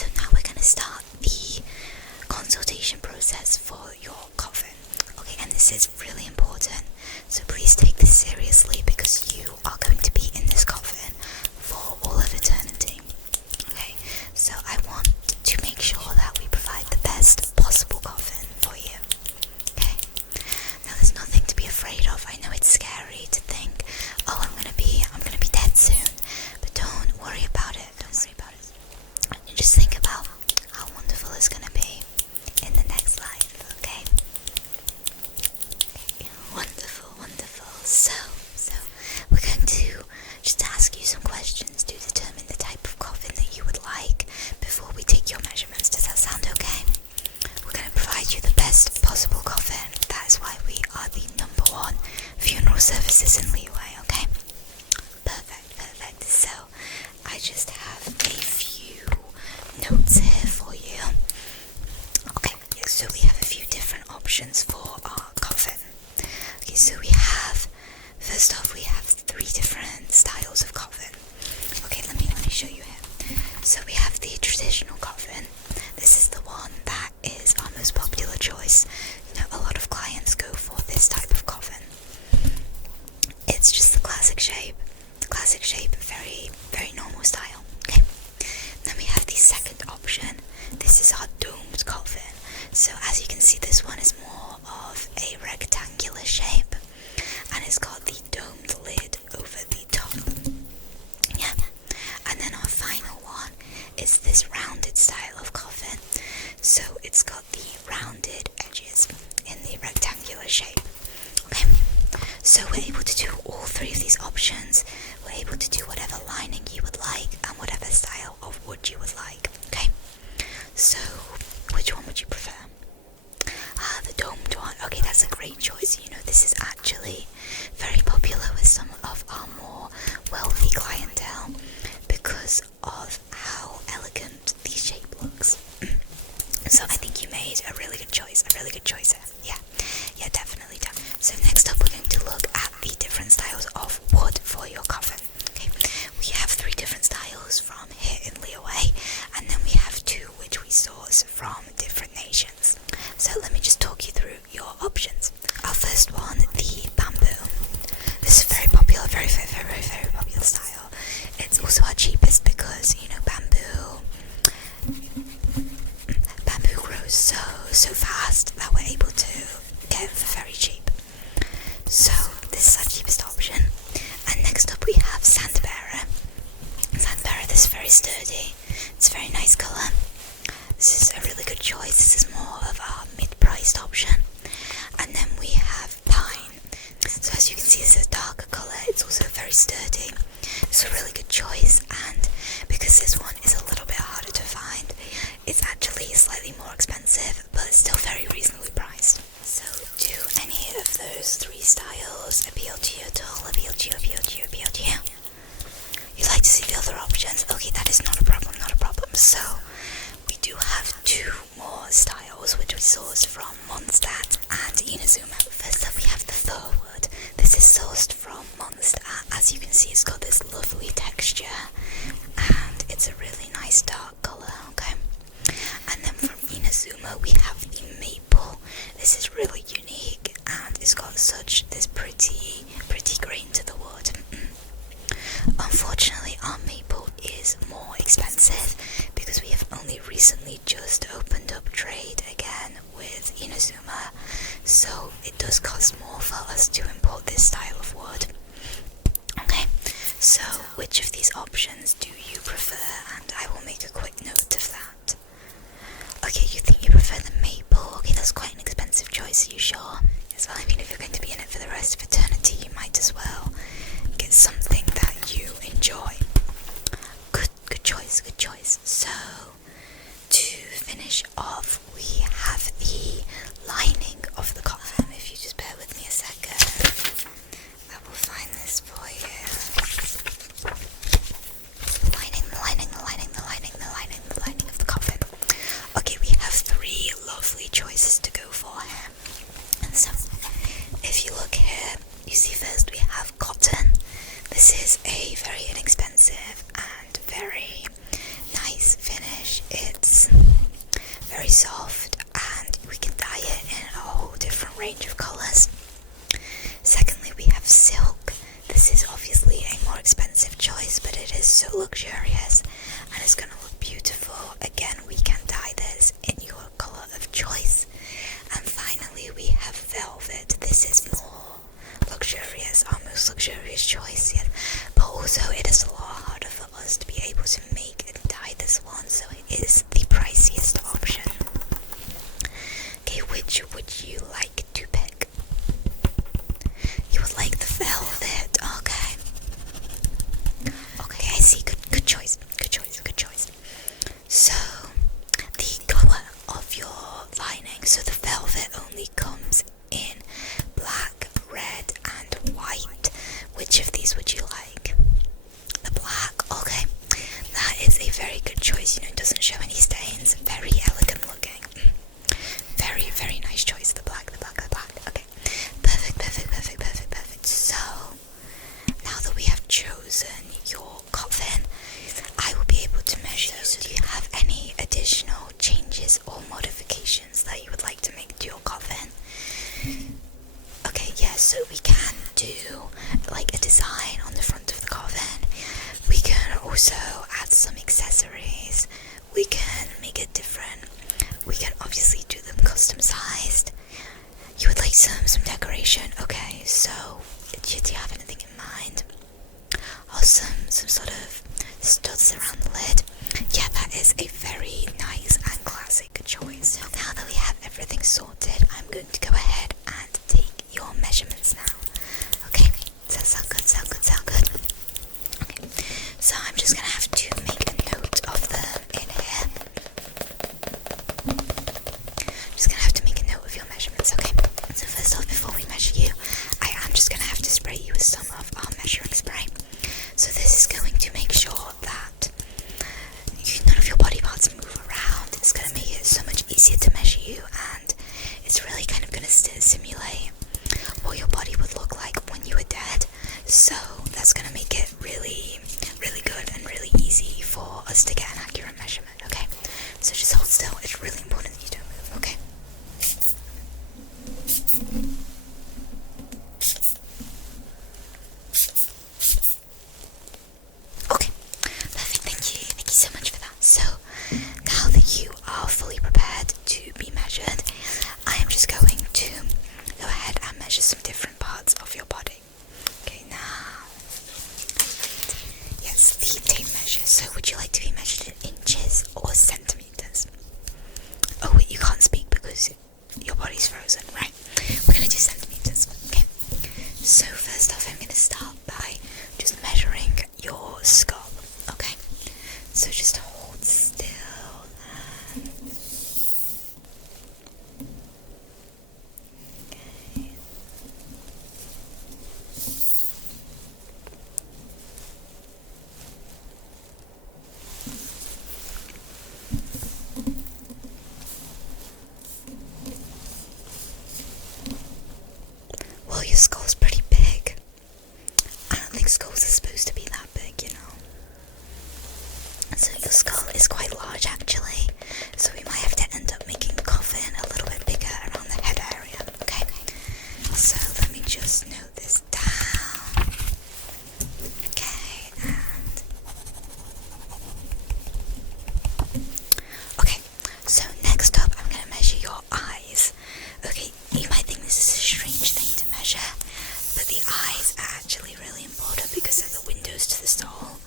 so now we're going to start the consultation process for your coffin. Okay, and this is really important, so please take this seriously because you are going to be in this coffin for all of eternity. Okay, so I want to make sure that we provide the best possible coffin for you. Okay, now there's nothing to be afraid of. I know it's scary to think, oh, I'm gonna be dead soon, but don't worry about it. And just think about how wonderful it's gonna be in the next life. Okay, wonderful. So we're going to just ask you some questions to determine the type of coffin that you would like before we take your measurements. Does that sound okay? We're going to provide you the best possible coffin. That's why we are the #1 funeral services in Leeway, okay? Perfect. So I just have a few notes here for you. Okay, so we have a few different options for our coffin. Okay, so first off, we have 3 different styles of coffin. Okay, let me show you here. So we have the traditional coffin. This is the one that is our most popular choice. You know, a lot of clients go for this type of coffin. It's just the classic shape, very, very normal style. Okay. Then we have the second option. This is our domed coffin. So as you can see, this one is more of a rectangular shape, and it's got the domed lid over the top. Yeah. And then our final one is this rounded style of coffin. So it's got the rounded edges in the rectangular shape. Okay. So we're able to do all 3 of these options. We're able to do whatever lining you would like and whatever style of wood you would like. Okay. So which one would you prefer? The domed one. Okay, that's a great choice. You know, this is actually very popular with some of our more wealthy clientele because of how elegant the shape looks. So I think you made a really good choice. here. Yeah, definitely. So next up, we're going to look at the different styles of wood for your coffin. Okay, we have 3 different styles from here in Leeway, and then we have 2 which we source from different nations. So let me just talk you through your options. Our first one, the bamboo. This is very popular, very popular style. It's also our cheapest because, you know, bamboo grows so fast that we're able to get it for very cheap. So this is our cheapest option. And next up we have sandbearer. This is very sturdy. It's a very nice colour. This is a really good choice. This is more of our mid-priced option. And then we have pine. So as you can see, this is a darker colour. It's also very sturdy. It's a really good choice, and because this one is a little bit harder to find, it's actually slightly more expensive, but still very reasonably priced. So do any of those 3 styles appeal to you at all? Appeal to you? You'd like to see the other options? Okay, that is not a problem. So we do have 2 more styles which we sourced from Mondstadt and Inazuma. First up, we have the fir wood. This is sourced from Mondstadt. As you can see, it's got this lovely texture, and it's a really nice dark colour. Okay. And then from Inazuma, we have the maple. This is really unique, and it's got such this pretty grain to the wood. Unfortunately, our maple is more expensive because we have only recently just opened up trade again with Inazuma, so it does cost more for us to import this style of wood. Okay, so which of these options do you prefer? And I will make a quick note of that. Okay, you think you prefer the maple? Okay, that's quite an expensive choice. Are you sure? Yes, well, I mean, if you're going to be in it for the rest of eternity, you might as well get something that you enjoy. Good choice. So to finish off, we have the lining of the coffin. If you just bear with me a second, I will find this for you. The lining of the coffin. Okay, we have 3 lovely choices to go for here. And so, if you look here, you see first we have cotton. This is a very inexpensive and very nice finish. It we can obviously do them custom sized. You would like some decoration? Okay, so do you have anything in mind? Or some sort of studs around the lid? Yeah, that is a very nice and classic choice. So now that we have everything sorted, I'm going to go ahead and take your measurements now. Okay, does that sound good? Okay, so I'm just gonna have to make a note of them in here. Just gonna have to make a note of your measurements, okay? So first off, before we measure you, I am just gonna have to spray you with some of our measuring spray. So this is going to make sure that none of your body parts move around. It's going to make it so much easier to measure you, and it's really kind of going to simulate what your body would look like when you were dead. So that's going to make it really, really good and really easy for us to get an accurate measurement, okay? So just hold still. It's really important that you don't move, okay? Okay, perfect. Thank you so much for that. So now that you are fully prepared to be measured, I am just going to go ahead and measure some different parts of your body. Okay, now, yes, the tape measure. So would you like to be measured in inches or centimeters? Oh wait, you can't speak because your body's frozen, right? We're gonna do centimeters, okay? So first off, I'm gonna start by just measuring your skull, okay? So just hold still and... okay. Well, your skull's pretty big. I don't think skulls are supposed to be that big, you know. So your skull is quite large actually, so we might have to end up making the coffin a little bit bigger around the head area, okay? So let me just note this down. Okay, and... okay, so next up I'm going to measure your eyes. Okay, you might think this is a strange thing to measure, but the eyes are actually really important because they're the windows to the soul.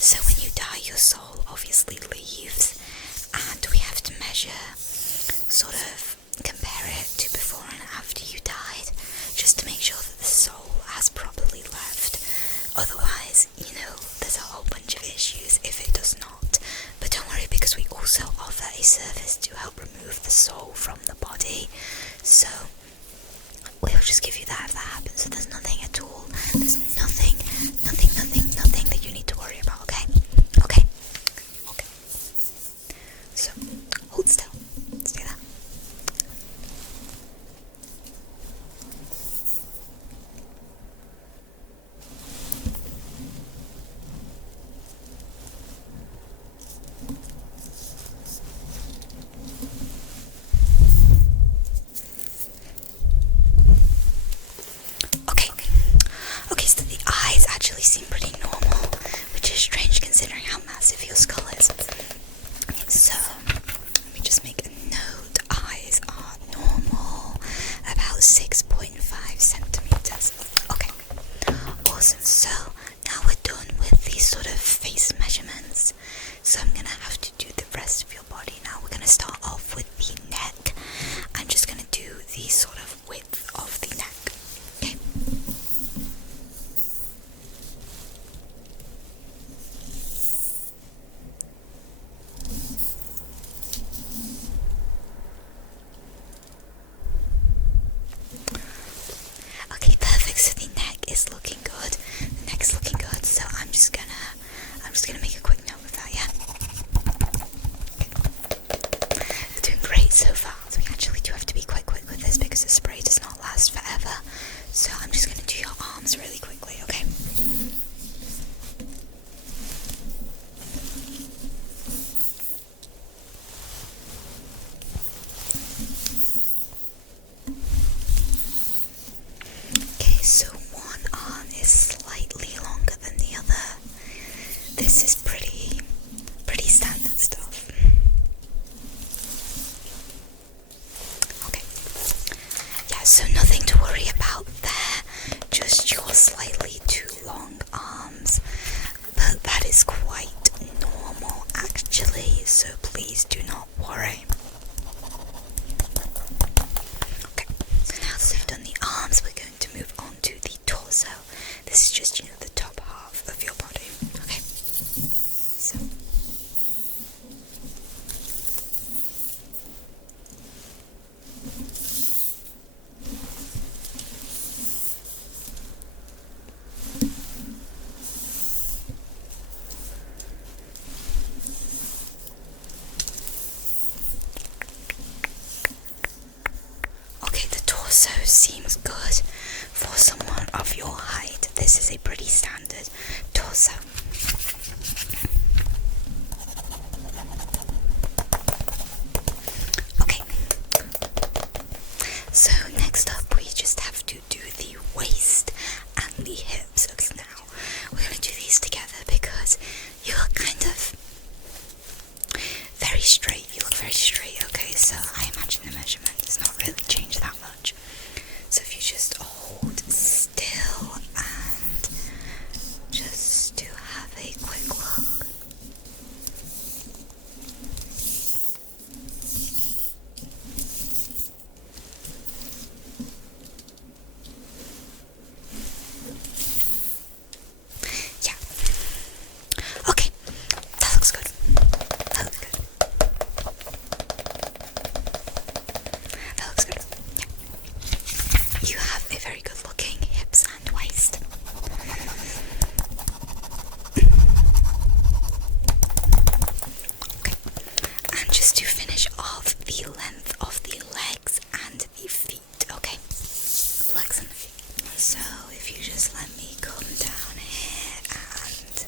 So when you die, your soul obviously leaves, and we have to measure, sort of compare it to before and after you died, just to make sure that the soul has properly left. Otherwise, you know, there's a whole bunch of issues if it does not. But don't worry, because we also offer a service to help remove the soul from the body. So we'll just give you that if that happens. So there's nothing at all. There's nothing that you need to worry about, okay? Okay. So hold still. Stay there. Okay, so the eyes actually seem pretty normal, which is strange considering how massive your skull is. Okay, so let me just make a note. Eyes are normal, about 6.5 centimeters. Okay, awesome. So now we're done with these sort of face measurements. So I'm gonna have to do the rest of your body now. We're gonna start off with the neck. I'm just gonna do the sort of width of the neck. Okay. Okay, perfect. So the neck is looking good. The neck's looking good. So I'm just gonna make a quick note of that. Yeah. You're doing great so far. So we actually do have to be quite quick with this because the spray does not last forever. So I'm just gonna do your arms really quickly. Okay. Okay, so one arm is slightly longer than the other. This is pretty standard stuff. So nothing to worry about there, just your slightly too long arms, but that is quite normal actually, so please do not worry. Okay, so now that we've done the arms, we're going to move on to the torso. This is just, the top half of your body, okay? So okay, the torso seems good for someone of your height. This is a pretty standard torso. Okay, so next up we just have to do the waist and the hips. Okay, now we're going to do these together because you look kind of very straight. You look very straight, okay, so I imagine the measurement does not really change that much. So if you just hold still and just to have a quick look. Yeah. Okay, that looks good. That looks good. That looks good. Yeah. You have a very good looking hips and waist. Okay. And just to finish off the length of the legs and the feet, okay? Legs and feet. So if you just let me come down here and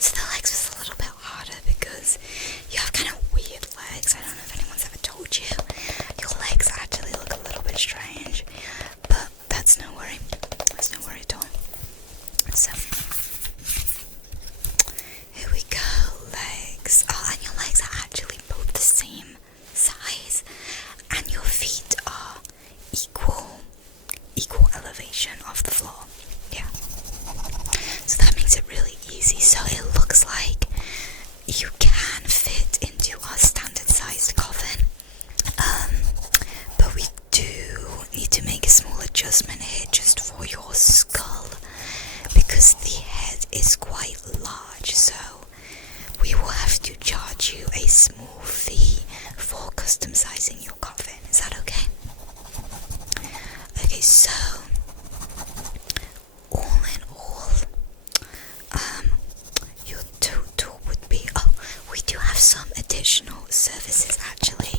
so the legs was a little bit harder because you have kind of weird legs. I don't know if anyone's ever told you. Your legs actually look a little bit strange, but that's no worry. That's no worry at all. So here we go, legs. Oh, and your legs are actually both the same size, and your feet are equal elevation of the floor. Yeah. So that makes it really easy. So it looks like you can fit into our standard sized coffin. But we do need to make a small adjustment here just for your skull because the head is quite large, so we will have to charge you a small fee for custom sizing your coffin. Is that okay? Okay, so all in all, your total would be, we do have some additional services actually.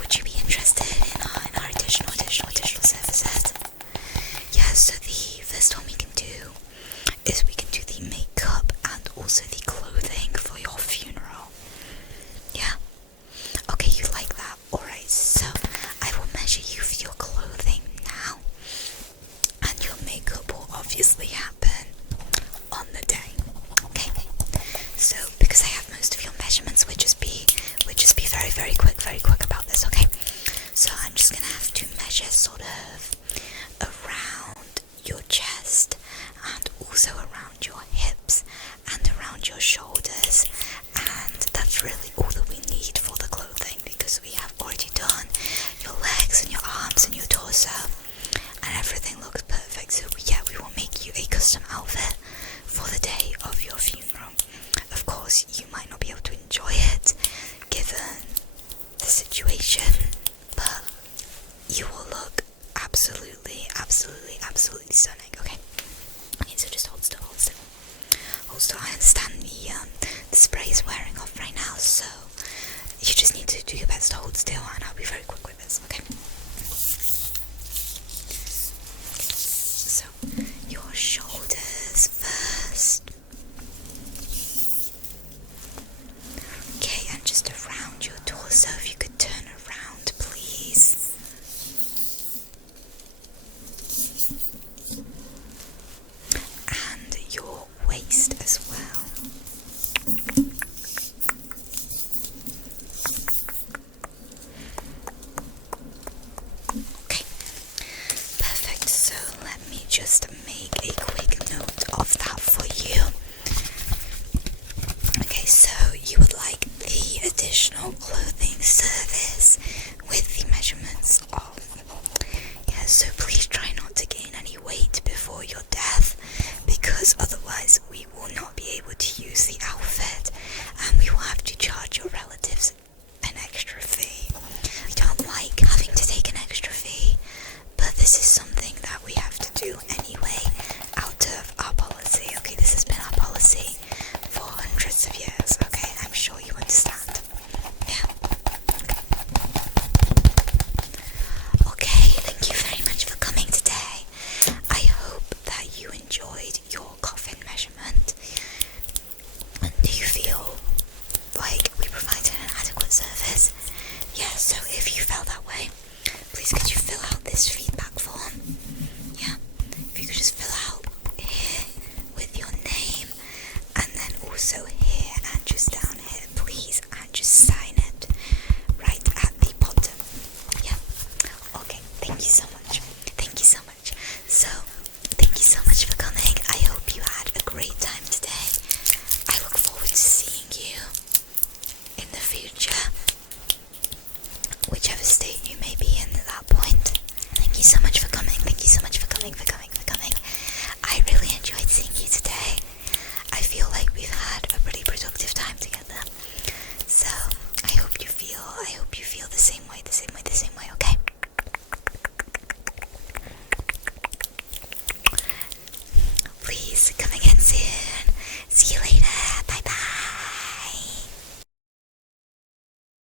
Would you be interested in our additional services? Yeah, so the first one we can do is we can do the makeup and also the clothing for your funeral. Yeah? Okay, you like that? Alright, so I will measure you for your clothing now, and your makeup will obviously happen on the day. Okay? So because I have most of your measurements, we'll just be very quick about this, okay? So I'm just gonna have to measure sort of around your chest and also around your hips and around your shoulders, and that's really all that we need for the clothing because we have already done your legs and your arms and your torso and everything looks perfect. So yeah, we will make you a custom outfit for the day of your funeral. Of course you might not be able to enjoy it given the situation, but you will look absolutely stunning. Okay, so just hold still. I understand the spray is wearing off right now, so you just need to do your best to hold still, and I'll be very quick with this. Okay. the same way, the same way, the same way, okay?